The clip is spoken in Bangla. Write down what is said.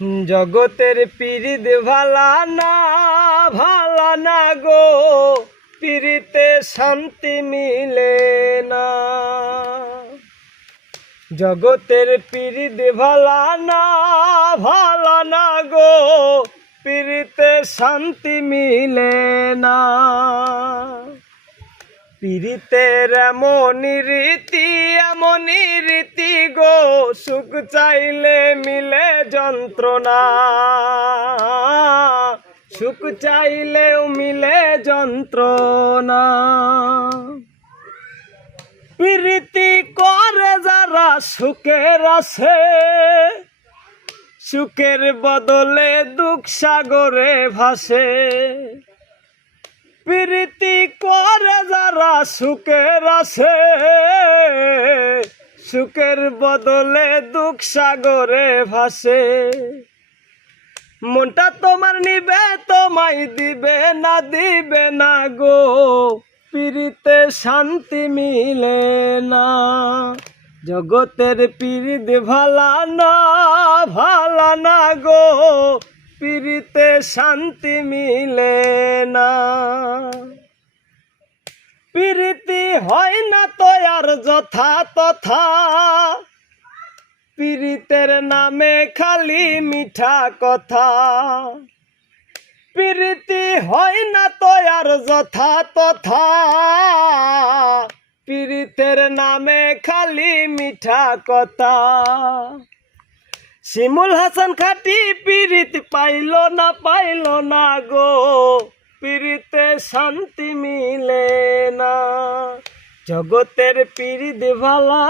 জগতের পীড়িত ভালা না গো, পীড়িতে শান্তি মিলে না। জগতের পীড়িত ভালা না গো, পীড়িতে শান্তি মিলে না। পীড়িতের এমনই রীতি গো, সুখ চাইলে মিলে যন্ত্রণা, সুখ চাইলেও মিলে যন্ত্রণা। পীড়িতি করে যারা সুখের আছে, সুখের বদলে দুঃখ সাগরে ভাসে। পীড়িতি করে যারা সুখের আছে, সুখের বদলে দুঃখ সাগরে ভাসে। মনটা তোমার নিবে, তোমায় দিবে না গো, পীড়িতে শান্তি মিলে না। জগতের পীড়িত ভালা না গো, পীড়িতে শান্তি মিলে না। পীড়িতি হয় না তো আর যথা তথা, পীড়িতের নামে খালি মিঠা কথা। পীড়িতি হয় না তো আর যথা তথা, পীড়িতের নামে খালি মিঠা কথা। শিমুল হাসান খাটি পীড়িত পাইল না গো, পীড়িতে শান্তি মিলে না। জগতের পীড়িত ভালা